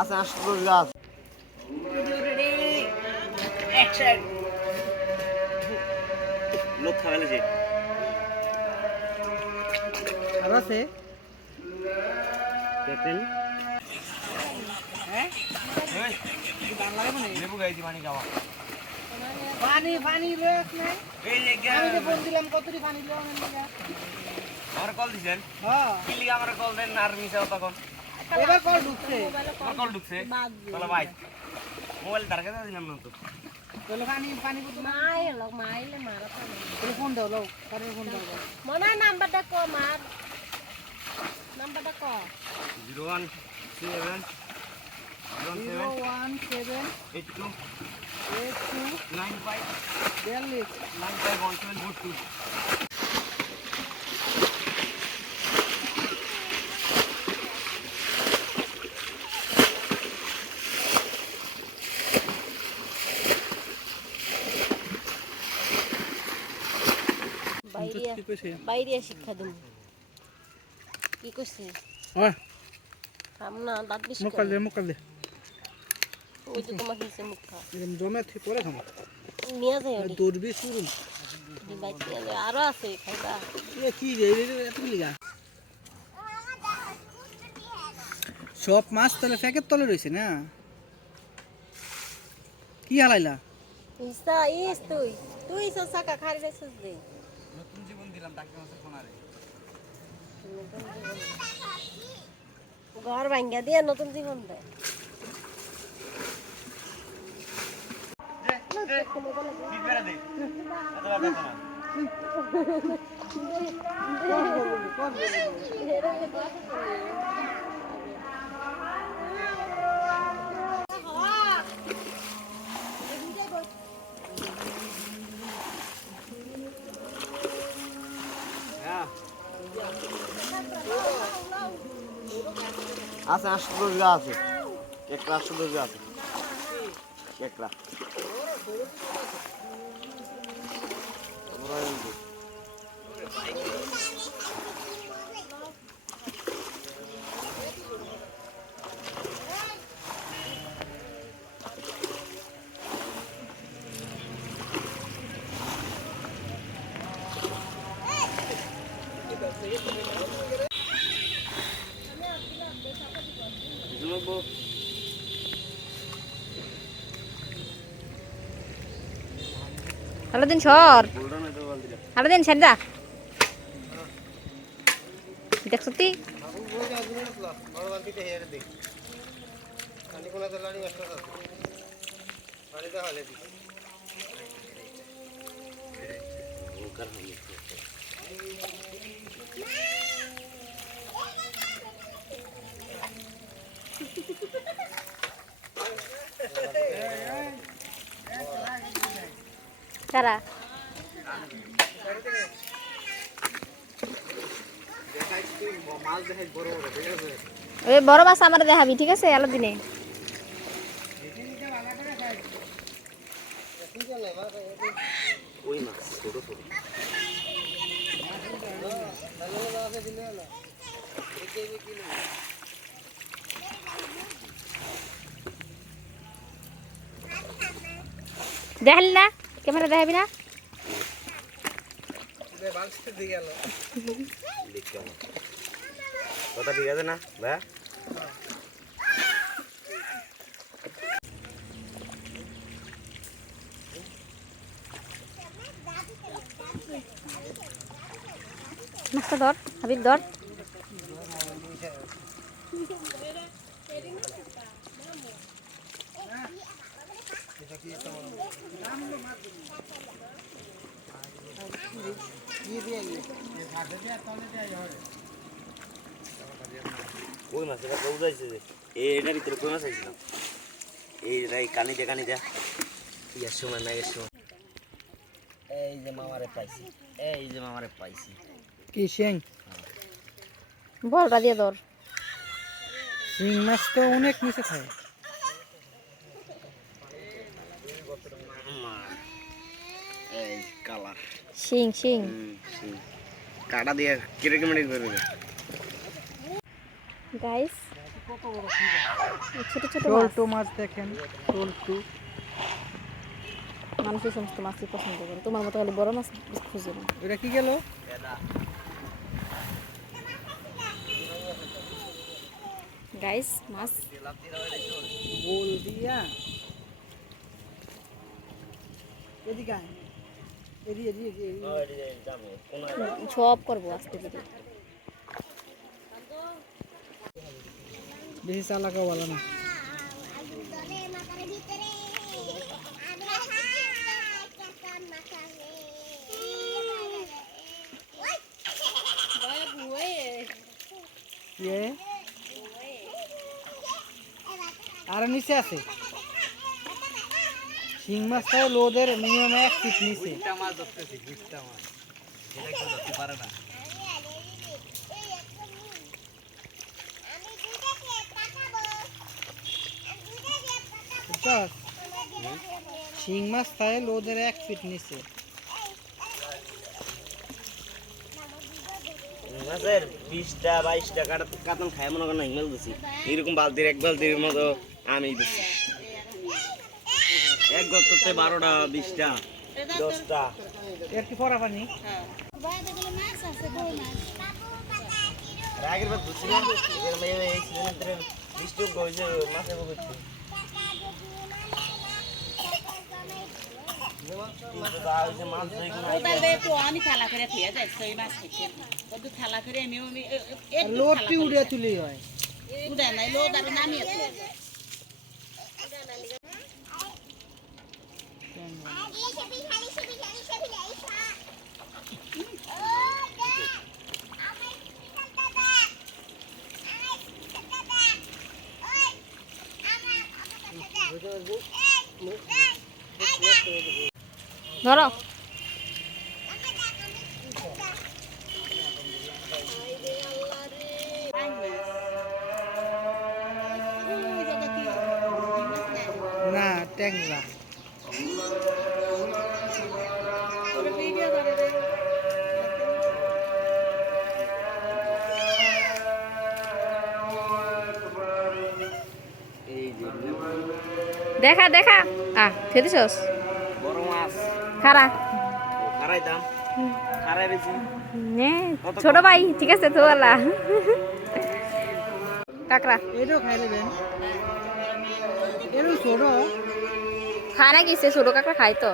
আছে আশুতোষ গাছ। লোক খাওয়ালে যে আর আছে দেখেন হ্যাঁ লেবু গাইছি পানি খাওয়া পানি রয়েছ নাই এই যে আমি যে ফোন দিলাম কতটি পানি দিলাম আমার কল দিছেন হ্যাঁ কি লিগে আমার কল দেন আর মিছাও তখন এবার কল ঢুকছে আমার কল ঢুকছে চলো ভাই মোবাইল তার কাছে দিলাম না তো তাহলে পানি বোতল মাইলে মারা তাহলে ফোন দাও লোক কারোর ফোন দাও মনে হয় নাম্বারটা ক মার নাম্বারটা ক 017 017 82 82 95 42 951742 বাইরে শিক্ষা দেব কি করছে না দাঁত বেশি মুকাল দে ওই তো তোমার নিচে মুখা জমে থেকে পরে খাবো নিয়ে যাই ওটা দৌড়বি শুরু আরো আছে খাইবা কি এত লিগা সব মাছ তলে ফ্যাকের তলে রয়েছে না কি হালাইলা ইসা ইস তুই সব সাকা খারি রেছিস দে নতুন জীবন দিলাম ডাক্তার মাসে ফোনারে ঘর ভাঙ্গা দিয়ে নতুন জীবন দে বেড়া দে এতবার দেখো না আছে আশুতোষ গাছ আছে একটা আশুতোষ গাছ আছে একটা হ্যালো দিন সর হ্যালো দিন ছেড়ে দা দেখছ তুই কারা ওই বড় মাছ আমার দেখাবি ঠিক আছে আলো দিনে ওই মাছ ছোট ছোট দেখালি না ক্যামেরা দেখাবি না কথা ঠিক আছে না ভাইয়া মাছটা ধর হাবিব ধর কই মাছ এটা কই যাইছে এটার ভিতরে কই মাছ আইছিল এই কানি দে ইয়ার সময় না এর সময় এই যে মামারে পাইছি কি শিং বলটা দিয়ে ধর শিং মাছ তো অনেক নিচে খায় এই কালার শিং কাটা দিয়ে কিরকম করে গাইস ছোট ছোট টোলটু মাছ দেখেন, টোলটু। মানুষ এই সমস্ত মাছই পছন্দ করে, তোমার মতো খালি বড় মাছ খুঁজে না। এটা কি গেল? গাইস মাছ গোল দিয়া এদিকে আয়, এদিকে এদিকে সব করবো আস্তে ধীরে। বেশি চালাকা বলা না। আর নিচে আছে শিং মাছটা লোদের মিনিমাম 1 ফিট নিচে। মাছ ধরতেছি, গুষ্টা মাছ এটা কেউ ধরতে পারে না। শিং মাছ তাই লোদের 1 ফিট নিচে। মাছের 20টা 22টা কাতন খায় মনে করেন হিমেল দিছি, এরকম বালতির 1 বালতির মতো আমি দিচ্ছি। এক গর্ততে 12টা 20টা 10টা। এর কি পরা পানি? আগের বার ধুছি না, এই সিজনের বৃষ্টি হয়েছে মাছের পকেটে। লোডটি উড়ে তুলি হয়। ধরো না ট্যাংরা। দেখা দেখা খেতেছস বড় মাছ খারা খারাই দাম, খারাই বেশি। ছোট ভাই ঠিক আছে তো আলা কাকড়া এটাও খাই দেবেন, এরও ছোট। খায় না কিসে ছোট কাকড়া খাই তো।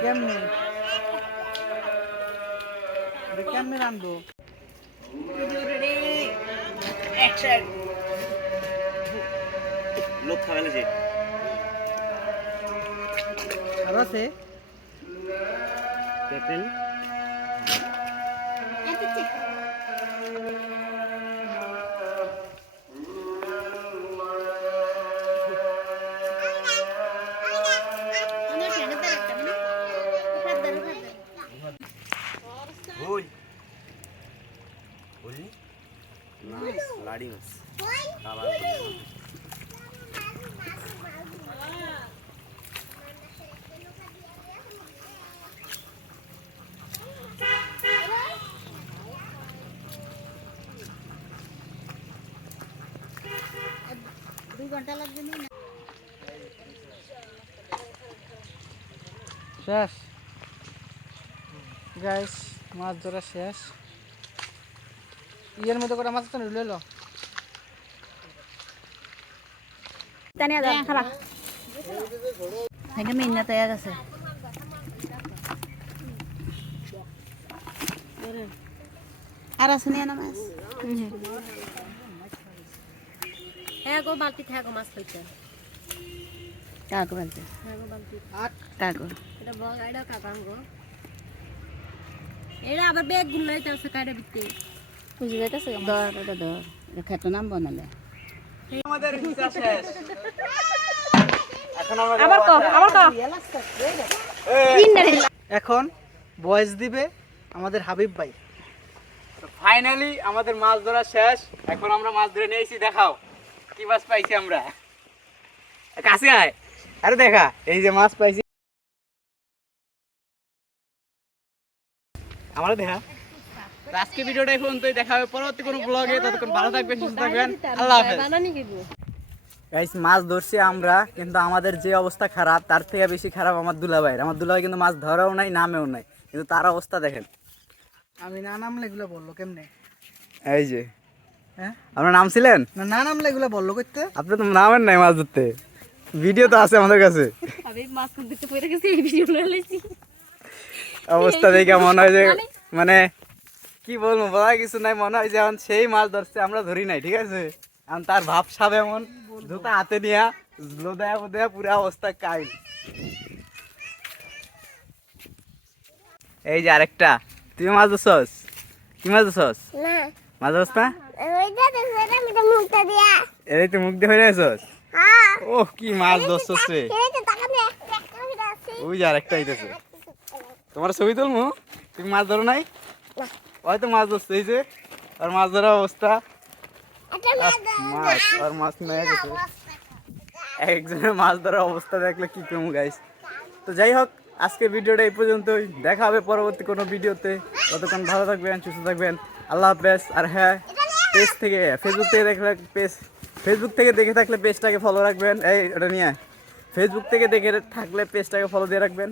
কেমনে কেমনে রান্ধবো? লোক খাওয়ালে যে আর আছে দেখেন ভুল বলি না লাড়ি মাছ কালা শেষ গাইস, মাছ ধরা শেষ। ইয়ের মধ্যে করে মাছ তো নিয়ে এলো। তানিয়া যা খারা এটা মিন্না তৈয়া গেছে আর আছে না মাছ। হ্যাঁ গো বালতি থাকো মাছ ফেলতে। কাকু বলতে হ্যাঁ গো বালতি কাকু এটা বগাইডা কাকাঙ্গো এরা আবার ব্যাগ গুলাই তাছে কাইডা বিতে বুঝে যাইতেছে ধর এটা ধর এটা খেত নাম বানালে আমাদের হিসা শেষ। এখন আমরা আবার ক এখন ভয়েস দিবে আমাদের হাবিব ভাই। ফাইনালি আমাদের মাছ ধরা শেষ। এখন আমরা মাছ ধরে নিয়েছি, দেখাও কি মাছ পাইছি আমরা। কাছে আয়, আরে দেখা এই যে মাছ পাইছি আমরা, দেখা তো আজকে ভিডিওটা এই পর্যন্তই, দেখা হবে পরবর্তী কোনো ব্লগে। ততক্ষণ ভালো থাকবেন, সুস্থ থাকবেন, আল্লাহ হাফেজ। বানানি দিব গাইস মাছ ধরছি আমরা, কিন্তু আমাদের যে অবস্থা খারাপ তার থেকে বেশি খারাপ আমার দুলাভাইয়ের। আমার দুলাভাই কিন্তু মাছ ধরাও নাই, নামেও নাই, কিন্তু তার অবস্থা দেখেন। আমি না নামলে এগুলো বললো কেমনে? এই যে হ্যাঁ আপনার নাম ছিলেন, না নামলে এগুলো বললো করতে। আপনি তো নামেন নাই মাছ ধরতে, ভিডিও তো আছে আমাদের কাছে। আমি মাছ ধরতে পড়ে গেছি, এই ভিডিও লাইছি অবস্থা দেখে মনে হয় যে মানে কি বলবো, বলা কিছু নাই, মনে হয় যে এখন সেই মাছ ধরছে আমরা ধরি নাই, ঠিক আছে। এখন তার ভাব সাব এমন, জুতা হাতে নিয়া লোদয়া বোদয়া পুরা অবস্থা কাই। এই যে আরেকটা, তুমি মাছ ধরছস? কি মাছ ধরছস? না মাছ ধরছ না? ওইটা তো সেটা আমি তো মুখটা দিয়া এই তুই মুখ দিয়ে হয়ে যাচ্ছস। হ্যাঁ ওহ কি মাছ ধরছস রে। এই তো তাকানে একটা ভিডিও আছে ওই যে আরেকটা আইতেছে, তোমার ছবি তুলমু। তুমি মাছ ধরো নাই? হয়তো মাছ ধরছে, এই যে আর মাছ ধরার অবস্থা। একটা মাছ আর মাছ নিয়ে গেছে, একজনের মাছ ধরার অবস্থা দেখলে কি করবো গাইস। তো যাই হোক, আজকে ভিডিওটা এই পর্যন্তই, দেখা হবে পরবর্তী কোনো ভিডিওতে। ততক্ষণ ভালো থাকবেন, সুস্থ থাকবেন, আল্লাহ হাফেজ। আর হ্যাঁ, পেজ থেকে ফেসবুক থেকে দেখে থাকলে পেজটাকে ফলো রাখবেন। এই ওটা নিয়ে ফেসবুক থেকে দেখে থাকলে পেজটাকে ফলো দিয়ে রাখবেন।